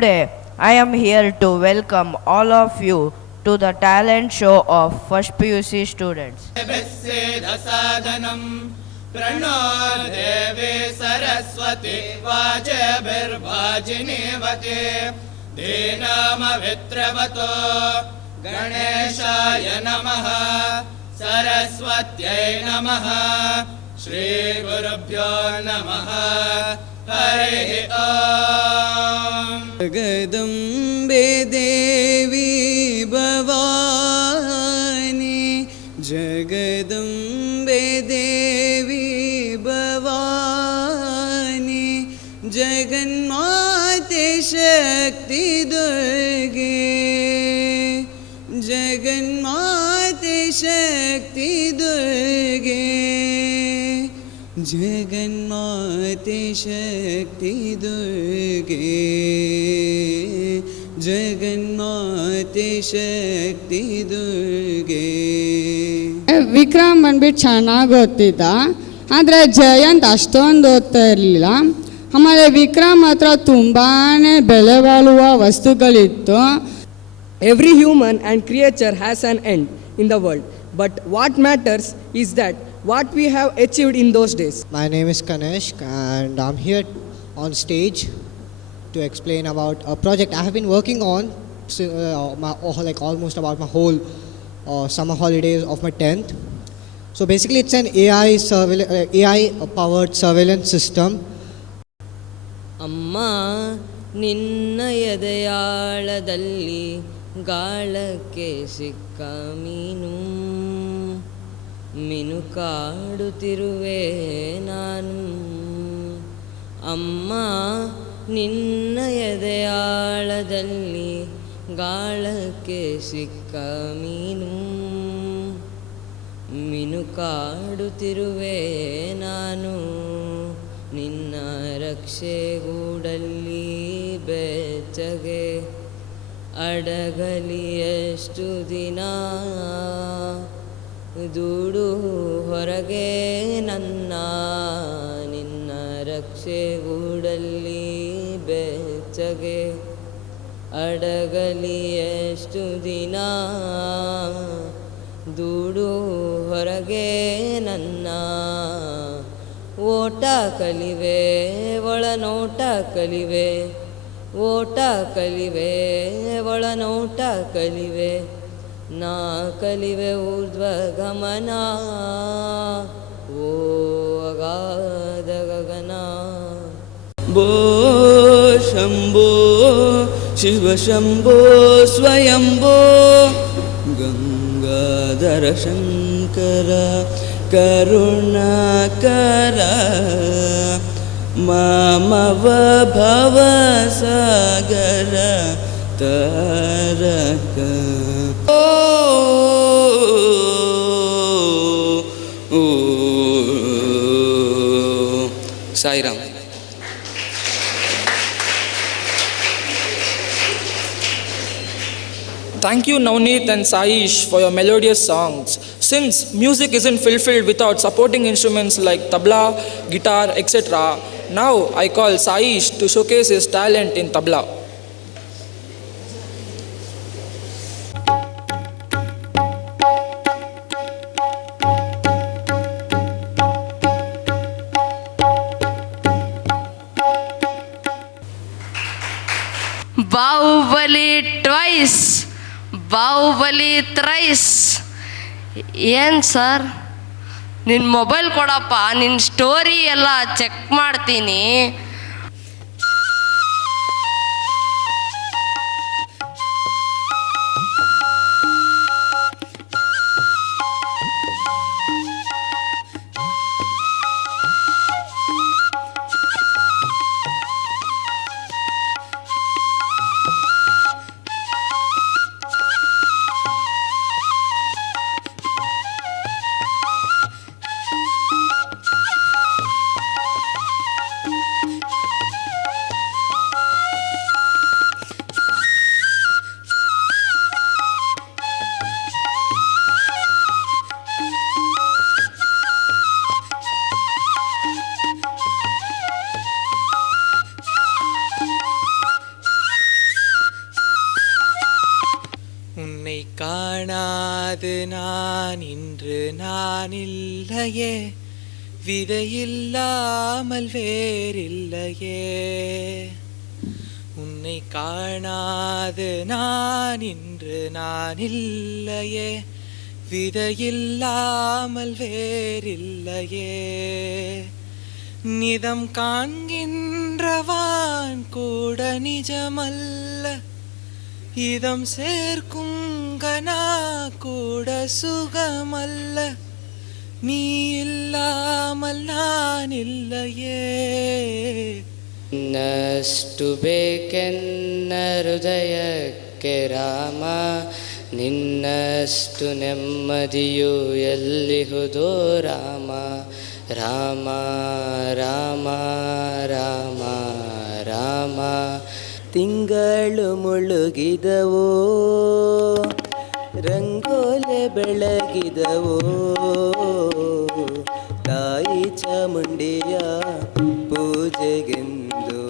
Today, I am here to welcome all of you to the talent show of First PUC students. प्रणो देवी सरस्वती वाजभिर्वाजिनीवते दीनामवित्रवतो गणेशाय नमः सरस्वत्यै नमः श्रीगुरुभ्यो नमः हरिः ओम् जगदम्बे देवी भवानी जगदम्बे देवी भवानी जगन्माते शक्ति दुर्गे जगन्माते शक्ति दुर्गे जगन्माते शक्ति दुर्गे जगन्माते शक्ति दुर्गे ವಿಕ್ರಮ್ ಬಂದ್ಬಿಟ್ಟು ಚೆನ್ನಾಗಿ ಓದ್ತಿದ್ದ, ಆದರೆ ಜಯಂತ್ ಅಷ್ಟೊಂದು ಓದ್ತಾ ಇರಲಿಲ್ಲ. ಆಮೇಲೆ ವಿಕ್ರಮ್ ಹತ್ರ ತುಂಬಾ ಬೆಲೆ ಬಾಳುವ ವಸ್ತುಗಳಿತ್ತು. Every human and creature has an end in the world, but what matters is that what we have achieved in those days. My name is Kanishk and I'm here on stage to explain about a project I have been working on almost about my whole summer holidays of my 10th. So basically it's an AI powered surveillance system. ಅಮ್ಮ ನಿನ್ನ ಎದೆಯಾಳದಲ್ಲಿ ಗಾಳಕ್ಕೆ ಸಿಕ್ಕ ಮಿನುಕಾಡುತ್ತಿರುವೆ ನಾನು. ಅಮ್ಮ ನಿನ್ನ ಎದೆಯಾಳದಲ್ಲಿ ಗಾಳಕ್ಕೆ ಸಿಕ್ಕ ಮಿನುಕಾಡುತ್ತಿರುವೆ ನಾನು. ನಿನ್ನ ರಕ್ಷೆಗೂಡಲ್ಲಿ ಬೆಚ್ಚಗೆ ಅಡಗಲಿ ಎಷ್ಟು ದಿನ ದೂಡು ಹೊರಗೆ ನನ್ನ. ನಿನ್ನ ರಕ್ಷೆಗೂಡಲ್ಲಿ ಬೆಚ್ಚಗೆ ಅಡಗಲಿ ಎಷ್ಟು ದಿನ ದೂಡು ಹೊರಗೆ ನನ್ನ. ಓಟ ಕಲಿವೆ ಒಳನೋಟ ಕಲಿವೆ, ಓಟ ಕಲಿವೆ ಒಳನೋಟ ಕಲಿವೆ, ನಾ ಕಲಿವೆ ಊರ್ಧ್ವ ಗಮನ ಓ ಅಗಾಧ ಗಗನ. ಭೋ ಶಂಭೋ ಶಿವ ಶಂಭೋ ಸ್ವಯಂಭೋ ಗಂಗಾಧರ ಶಂಕರ ಕರುಣಾಕರ ಮಮವ ಭವ ಸಾಗರ ತಾರಕ. Sairam. Thank you Navneet and Saish for your melodious songs. Since music isn't fulfilled without supporting instruments like tabla, guitar, etc., now I call Saish to showcase his talent in tabla. Baahubali twice, Baahubali thrice. ಏನು sir, ನಿನ್ನ mobile ಕೊಡಪ್ಪ, ನಿನ್ನ story ಎಲ್ಲ check ಮಾಡ್ತೀನಿ. காணாது நான் இன்று நான் இல்லையே, விதையில்லாமல் வேறில்லையே. உன்னை காணாது நான் இன்று நான் இல்லையே, விதையில்லாமல் வேறில்லையே. நிதம் காண்கின்றவான் கூட நிஜமல்ல, இதம் சேர்க்கும் கனா கூட சுகமல்ல. நீ ಇಲ್ಲಾಮಲ್ ನಾನಿಲ್ಲಯೇ. ನಷ್ಟು ಬೇಕೆನ್ನ ಹೃದಯಕ್ಕೆ ರಾಮ, ನಿನ್ನಷ್ಟು ನೆಮ್ಮದಿಯು ಎಲ್ಲಿಹುದೋ ರಾಮ. ರಾಮ ರಾಮ ರಾಮ ರಾಮ. ತಿಂಗಳು ಮುಳುಗಿದವೋ, ರಂಗೋಲೆ ಬೆಳಗಿದವೋ, ತಾಯಿ ಚಾಮುಂಡಿಯ ಪೂಜೆಗೆಂದು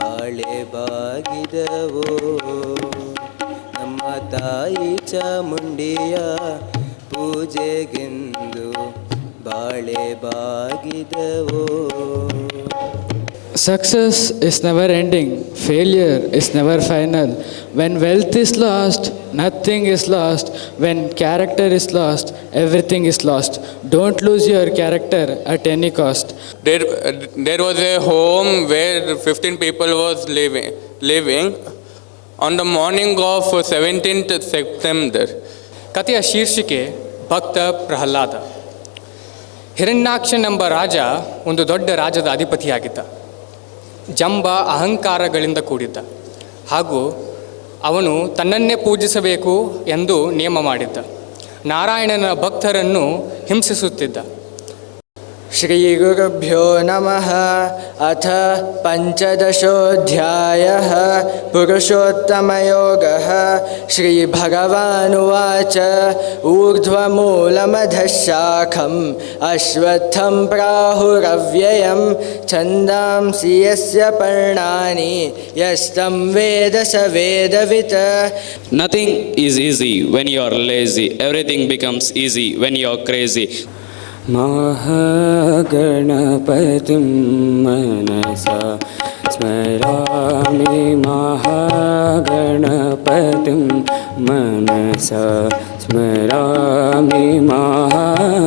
ಬಾಳೆ ಬಾಗಿದವೋ. ನಮ್ಮ ತಾಯಿ ಚಾಮುಂಡಿಯ ಪೂಜೆಗೆಂದು ಬಾಳೆ ಬಾಗಿದವೋ. Success is never ending, failure is never final. When wealth is lost, nothing is lost. When character is lost, everything is lost. Don't lose your character at any cost. There was a home where 15 people was living. On the morning of 17th September. ಕಥೆಯ ಶೀರ್ಷಿಕೆ ಭಕ್ತ ಪ್ರಹ್ಲಾದ. ಹಿರಣ್ಯಾಕ್ಷನೆಂಬ ರಾಜ ಒಂದು ದೊಡ್ಡ ರಾಜ್ಯದ ಅಧಿಪತಿಯಾಗಿದ್ದ. ಜಂಬ ಅಹಂಕಾರಗಳಿಂದ ಕೂಡಿದ್ದ ಹಾಗೂ ಅವನು ತನ್ನನ್ನೇ ಪೂಜಿಸಬೇಕು ಎಂದು ನಿಯಮ ಮಾಡಿದ್ದ. ನಾರಾಯಣನ ಭಕ್ತರನ್ನು ಹಿಂಸಿಸುತ್ತಿದ್ದ. ಶ್ರೀ ಗುರುಭ್ಯೋ ನಮಃ. ಅಥ ಪಂಚದಶೋಧ್ಯಾಯಃ. ಪುರುಷೋತ್ತಮಯೋಗಃ. ಶ್ರೀ ಭಗವಾನುವಾಚ. ಊರ್ಧ್ವಮೂಲಮಧಃ ಶಾಖಂ ಅಶ್ವತ್ಥಂ ಪ್ರಾಹುರವ್ಯಯಂ ಛಂದಾಂಸಿ ಯಸ್ಯ ಪರ್ಣಾನಿ ಯಸ್तं ವೇದ ಸ ವೇದವಿತ್. Nothing is easy when you are lazy. Everything becomes easy when you are crazy. महागणपतिं मनसा स्मरामि. महागणपतिं मनसा स्मरामि. महागणपतिं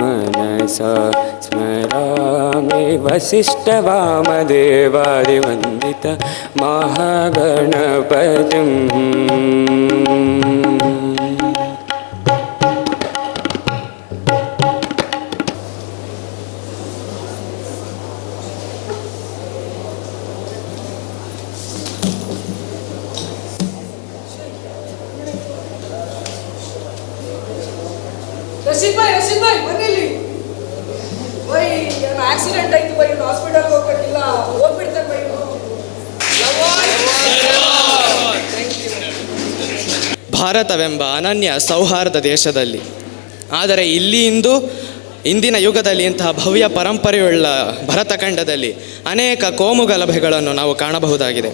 मनसा स्मरामि. वसिष्ठवामदेवादिवन्दित महागणपतिं. ರಶೀದ್ ಭಾಯ್ ಬನ್ನಿಲ್ಲಿ. ಬೈ ಏನು ಆಕ್ಸಿಡೆಂಟ್ ಆಯ್ತು ಬೈ, ಹಾಸ್ಪಿಟಲ್ಗೆ ಹೋಗ್ಬೇಕಿಲ್ಲ, ಹೋಗ್ಬಿಡ್ತಾರೆ ಬೈ. ಭಾರತವೆಂಬ ಅನನ್ಯ ಸೌಹಾರ್ದ ದೇಶದಲ್ಲಿ, ಆದರೆ ಇಂದಿನ ಯುಗದಲ್ಲಿ ಇಂತಹ ಭವ್ಯ ಪರಂಪರೆಯುಳ್ಳ ಭರತಖಂಡದಲ್ಲಿ ಅನೇಕ ಕೋಮು ಗಲಭೆಗಳನ್ನು ನಾವು ಕಾಣಬಹುದಾಗಿದೆ.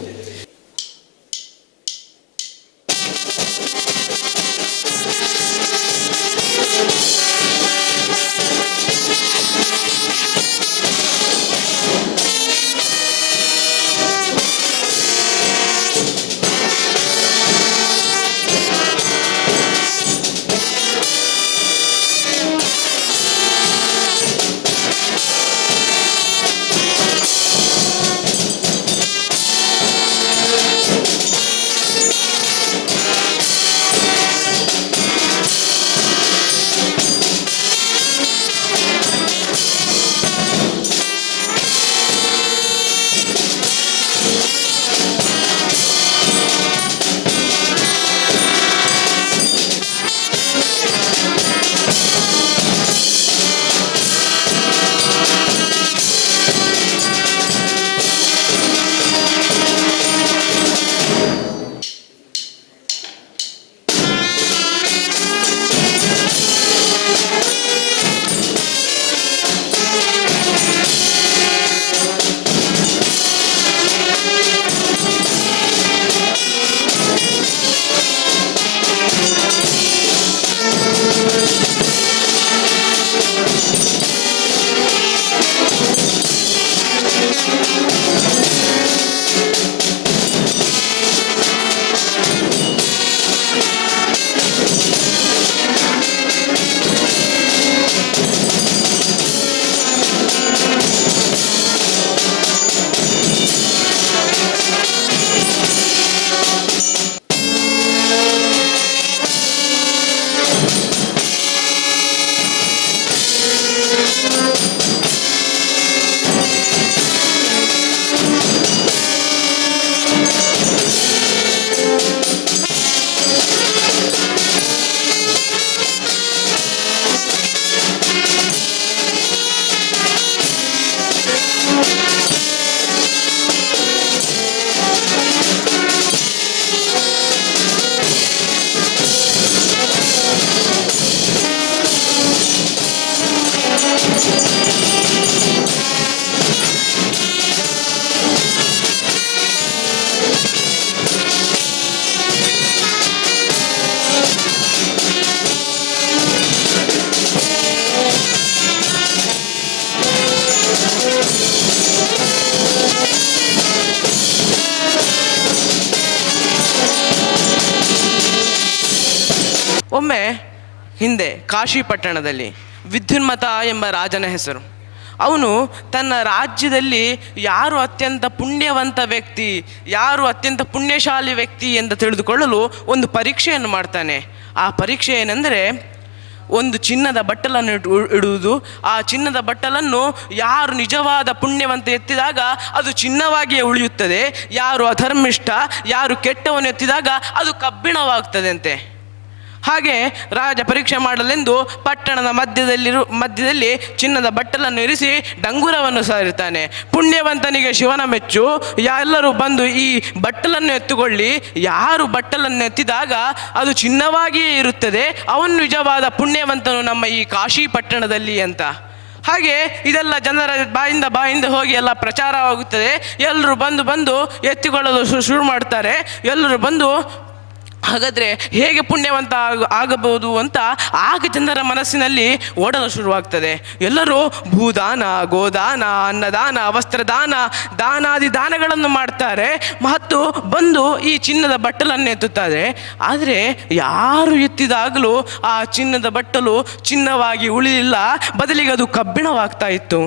ಒಮ್ಮೆ ಹಿಂದೆ ಕಾಶಿ ಪಟ್ಟಣದಲ್ಲಿ ವಿದ್ಯುನ್ಮತ ಎಂಬ ರಾಜನ ಹೆಸರು. ಅವನು ತನ್ನ ರಾಜ್ಯದಲ್ಲಿ ಯಾರು ಅತ್ಯಂತ ಪುಣ್ಯವಂತ ವ್ಯಕ್ತಿ, ಯಾರು ಅತ್ಯಂತ ಪುಣ್ಯಶಾಲಿ ವ್ಯಕ್ತಿ ಎಂದು ತಿಳಿದುಕೊಳ್ಳಲು ಒಂದು ಪರೀಕ್ಷೆಯನ್ನು ಮಾಡ್ತಾನೆ. ಆ ಪರೀಕ್ಷೆ ಏನೆಂದರೆ, ಒಂದು ಚಿನ್ನದ ಬಟ್ಟಲನ್ನು ಇಡುವುದು. ಆ ಚಿನ್ನದ ಬಟ್ಟಲನ್ನು ಯಾರು ನಿಜವಾದ ಪುಣ್ಯವಂತ ಎತ್ತಿದಾಗ ಅದು ಚಿನ್ನವಾಗಿಯೇ ಉಳಿಯುತ್ತದೆ, ಯಾರು ಅಧರ್ಮಿಷ್ಠ, ಯಾರು ಕೆಟ್ಟವನು ಎತ್ತಿದಾಗ ಅದು ಕಬ್ಬಿಣವಾಗ್ತದೆ ಅಂತೆ. ಹಾಗೆ ರಾಜ ಪರೀಕ್ಷೆ ಮಾಡಲೆಂದು ಪಟ್ಟಣದ ಮಧ್ಯದಲ್ಲಿ ಚಿನ್ನದ ಬಟ್ಟಲನ್ನು ಇರಿಸಿ ಡಂಗುರವನ್ನು ಸಾರುತ್ತಾನೆ. ಪುಣ್ಯವಂತನಿಗೆ ಶಿವನ ಮೆಚ್ಚು, ಎಲ್ಲರೂ ಬಂದು ಈ ಬಟ್ಟಲನ್ನು ಎತ್ತುಕೊಳ್ಳಿ, ಯಾರು ಬಟ್ಟಲನ್ನು ಎತ್ತಿದಾಗ ಅದು ಚಿನ್ನವಾಗಿಯೇ ಇರುತ್ತದೆ ಅವನು ನಿಜವಾದ ಪುಣ್ಯವಂತನು ನಮ್ಮ ಈ ಕಾಶಿ ಪಟ್ಟಣದಲ್ಲಿ ಅಂತ. ಹಾಗೆ ಇದೆಲ್ಲ ಜನರ ಬಾಯಿಂದ ಹೋಗಿ ಎಲ್ಲ ಪ್ರಚಾರವಾಗುತ್ತದೆ. ಎಲ್ಲರೂ ಬಂದು ಎತ್ತಿಕೊಳ್ಳಲು ಶುರು ಮಾಡ್ತಾರೆ. ಎಲ್ಲರೂ ಬಂದು ಹಾಗಾದರೆ ಹೇಗೆ ಪುಣ್ಯವಂತ ಆಗಬಹುದು ಅಂತ ಆಗ ಜನರ ಮನಸ್ಸಿನಲ್ಲಿ ಓಡಲು ಶುರುವಾಗ್ತದೆ. ಎಲ್ಲರೂ ಭೂದಾನ, ಗೋದಾನ, ಅನ್ನದಾನ, ವಸ್ತ್ರದಾನ, ದಾನಾದಿ ದಾನಗಳನ್ನು ಮಾಡ್ತಾರೆ ಮತ್ತು ಬಂದು ಈ ಚಿನ್ನದ ಬಟ್ಟಲನ್ನು ಎತ್ತುತ್ತಾರೆ. ಆದರೆ ಯಾರು ಎತ್ತಿದಾಗಲೂ ಆ ಚಿನ್ನದ ಬಟ್ಟಲು ಚಿನ್ನವಾಗಿ ಉಳಿಲಿಲ್ಲ, ಬದಲಿಗೆ ಅದು ಕಬ್ಬಿಣವಾಗ್ತಾ ಇತ್ತು.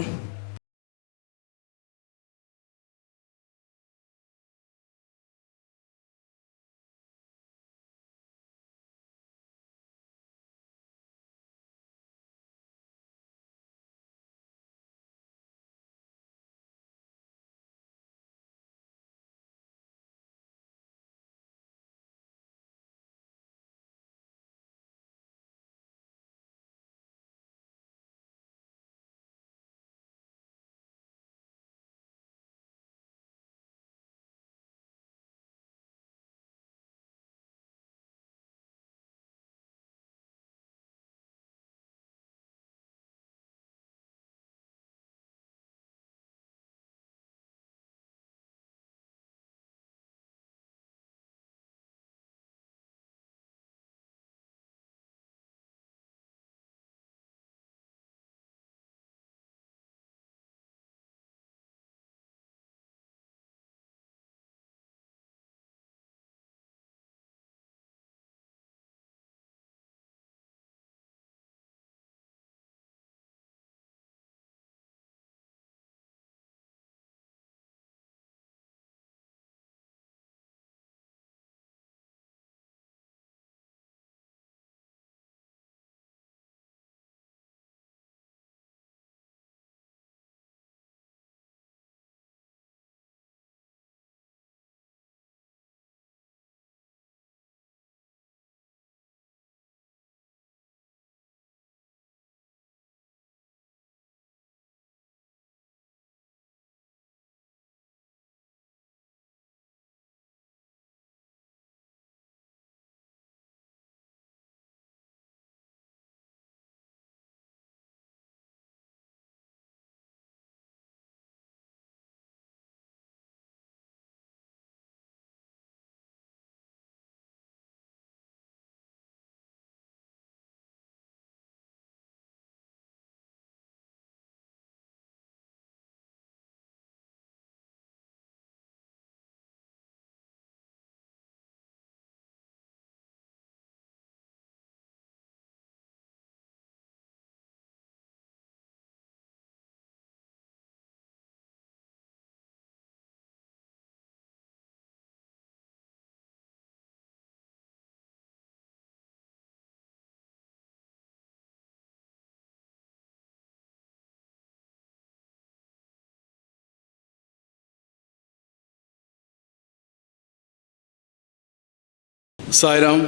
Sairam,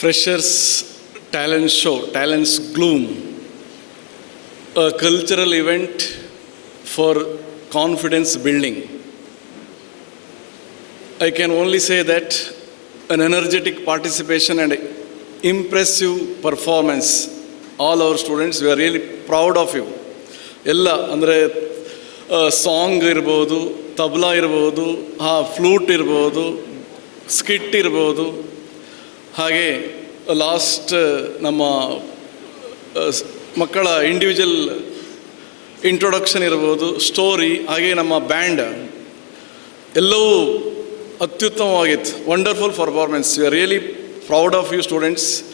Freshers Talent Show, Talents Gloom, a cultural event for confidence building. I can only say that an energetic participation and impressive performance. All our students, we are really proud of you. ಎಲ್ಲ ಅಂದರೆ song ಇರ್ಬೋದು, ತಬಲಾ ಇರ್ಬೋದು, flute ಇರ್ಬೋದು, skit ಇರ್ಬೋದು, ಹಾಗೆ last ನಮ್ಮ ಮಕ್ಕಳ individual introduction ಇರ್ಬೋದು, ಸ್ಟೋರಿ, ಹಾಗೆ ನಮ್ಮ ಬ್ಯಾಂಡ್ ಎಲ್ಲವೂ ಅತ್ಯುತ್ತಮವಾಗಿತ್ತು. Wonderful performance. We are really Proud of you, students.